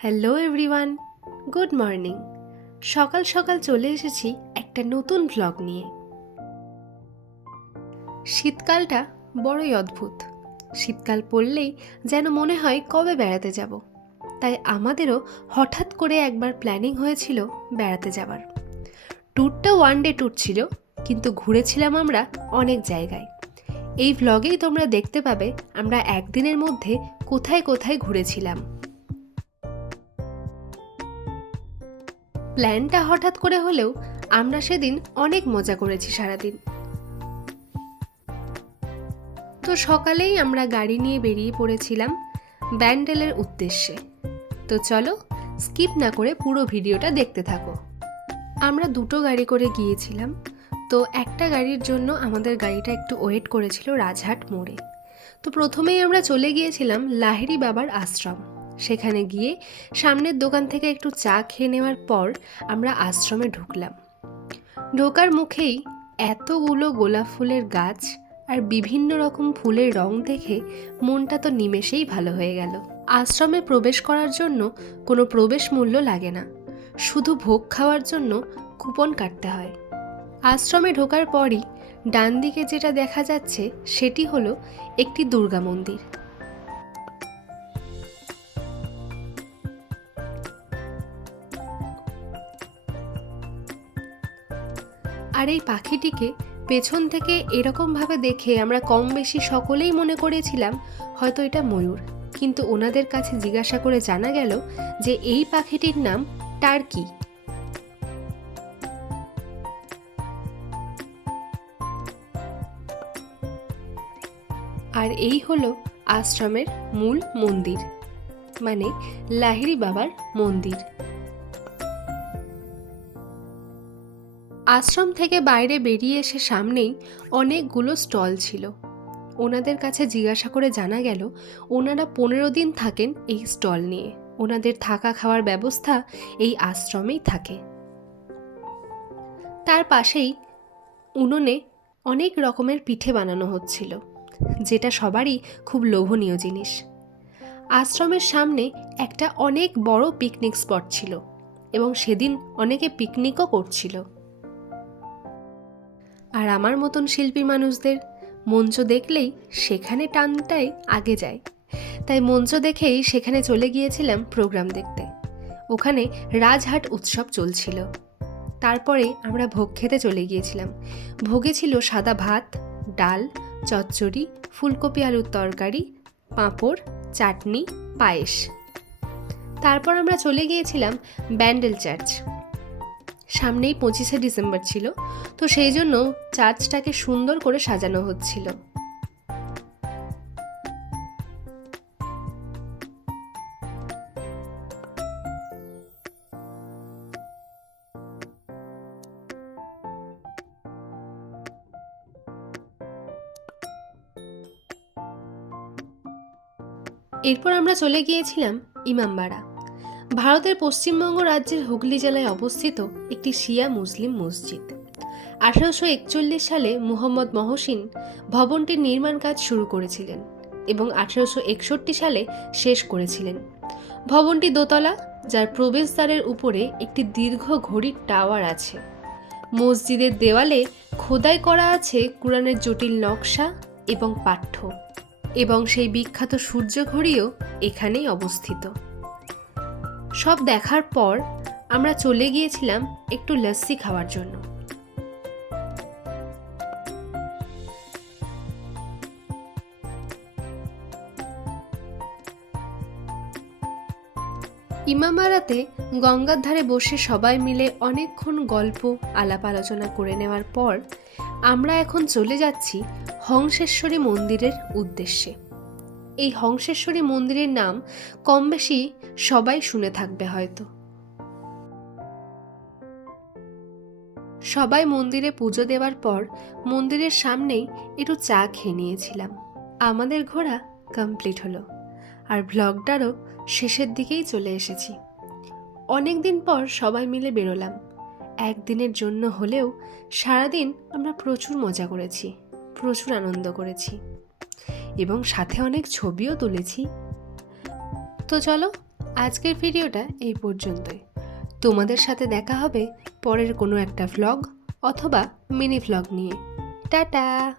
Hello everyone, good morning. সকাল সকাল চলে এসেছি একটা নতুন ভ্লগ নিয়ে। শীতকালটা বড়ই অদ্ভুত। শীতকাল পড়লেই যেন মনে হয় কবে বেড়াতে যাব। তাই আমাদেরও হঠাৎ করে একবার প্ল্যানিং হয়েছিল বেড়াতে যাবার। ট্যুরটা ওয়ান ডে ট্যুর ছিল, কিন্তু ঘুরেছিলাম আমরা অনেক জায়গায়। এই ভ্লগেই তোমরা দেখতে পাবে আমরা একদিনের মধ্যে কোথায় কোথায় ঘুরেছিলাম। প্ল্যানটা হঠাৎ করে হলেও আমরা সেদিন অনেক মজা করেছি সারাদিন। তো সকালেই আমরা গাড়ি নিয়ে বেরিয়ে পড়েছিলাম ব্যান্ডেলের উদ্দেশ্যে। তো চলো স্কিপ না করে পুরো ভিডিওটা দেখতে থাকো। আমরা দুটো গাড়ি করে গিয়েছিলাম। তো একটা গাড়ির জন্য আমাদের গাড়িটা একটু ওয়েট করেছিল রাজহাট মোড়ে। তো প্রথমেই আমরা চলে গিয়েছিলাম লাহিড়ী বাবার আশ্রম। সেখানে গিয়ে সামনের দোকান থেকে একটু চা খেয়ে নেওয়ার পর আমরা আশ্রমে ঢুকলাম। ঢোকার মুখেই এতগুলো গোলাপ ফুলের গাছ আর বিভিন্ন রকম ফুলের রং দেখে মনটা তো নিমেষেই ভালো হয়ে গেল। আশ্রমে প্রবেশ করার জন্য কোনো প্রবেশ মূল্য লাগে না, শুধু ভোগ খাওয়ার জন্য কুপন কাটতে হয়। আশ্রমে ঢোকার পরই ডান দিকে যেটা দেখা যাচ্ছে সেটি হলো একটি দুর্গা মন্দির। আর এই পাখিটিকে পেছন থেকে এরকমভাবে দেখে আমরা কম বেশি সকলেই মনে করেছিলাম হয়তো এটা ময়ূর, কিন্তু ওনাদের কাছে জিজ্ঞাসা করে জানা গেল যে এই পাখিটির নাম টার্কি। আর এই হলো আশ্রমের মূল মন্দির, মানে লাহিড়ী বাবার মন্দির। আশ্রম থেকে বাইরে বেরিয়ে এসে সামনেই অনেকগুলো স্টল ছিল। ওনাদের কাছে জিজ্ঞাসা করে জানা গেল ওনারা 15 দিন থাকেন এই স্টল নিয়ে। ওনাদের থাকা খাওয়ার ব্যবস্থা এই আশ্রমেই থাকে। তার পাশেই উনুনে অনেক রকমের পিঠে বানানো হচ্ছিল, যেটা সবারই খুব লোভনীয় জিনিস। আশ্রমের সামনে একটা অনেক বড় পিকনিক স্পট ছিল এবং সেদিন অনেকে পিকনিকও করছিল। আর আমার মতন শিল্পী মানুষদের মঞ্চ দেখলেই সেখানে টানটাই আগে যায়। তাই মঞ্চ দেখেই সেখানে চলে গিয়েছিলাম প্রোগ্রাম দেখতে। ওখানে রাজহাট উৎসব চলছিল। তারপরে আমরা ভোগ খেতে চলে গিয়েছিলাম। ভোগে ছিল সাদা ভাত, ডাল, চচ্চড়ি, ফুলকপি আলুর তরকারি, পাঁপড়, চাটনি, পায়েস। তারপর আমরা চলে গিয়েছিলাম ব্যান্ডেল চার্চ। সামনেই 25শে ডিসেম্বর ছিল, তো সেই জন্য চার্চটাকে সুন্দর করে সাজানো হচ্ছিল। এরপর আমরা চলে গিয়েছিলাম ইমামবাড়া। ভারতের পশ্চিমবঙ্গ রাজ্যের হুগলি জেলায় অবস্থিত একটি শিয়া মুসলিম মসজিদ। 1841 সালে মুহম্মদ মহসিন ভবনটির নির্মাণ কাজ শুরু করেছিলেন এবং 1861 সালে শেষ করেছিলেন। ভবনটি দোতলা, যার প্রবেশদ্বারের উপরে একটি দীর্ঘ ঘড়ির টাওয়ার আছে। মসজিদের দেওয়ালে খোদাই করা আছে কুরআনের জটিল নকশা এবং পাঠ্য, এবং সেই বিখ্যাত সূর্য ঘড়িও এখানেই অবস্থিত। সব দেখার পর আমরা চলে গিয়েছিলাম একটু লস্যি খাওয়ার জন্য। ইমামবাড়াতে গঙ্গার ধারে বসে সবাই মিলে অনেকক্ষণ গল্প আলাপ আলোচনা করে নেওয়ার পর আমরা এখন চলে যাচ্ছি হংসেশ্বরী মন্দিরের উদ্দেশ্যে। এই হংসেশ্বরী মন্দিরের নাম কম বেশি সবাই শুনে থাকবে হয়তো। সবাই মন্দিরে পুজো দেওয়ার পর মন্দিরের সামনেই একটু চা খেয়ে নিয়েছিলাম। আমাদের ঘোরা কমপ্লিট হলো, আর ভ্লগটারও শেষের দিকেই চলে এসেছি। অনেক দিন পর সবাই মিলে বেরোলাম। একদিনের জন্য হলেও সারাদিন আমরা প্রচুর মজা করেছি, প্রচুর আনন্দ করেছি এবং সাথে অনেক ছবিও তুলেছি। তো চলো আজকের ভিডিওটা এই পর্যন্তই। তোমাদের সাথে দেখা হবে পরের কোনো একটা ভ্লগ অথবা মিনি ভ্লগ নিয়ে। টাটা।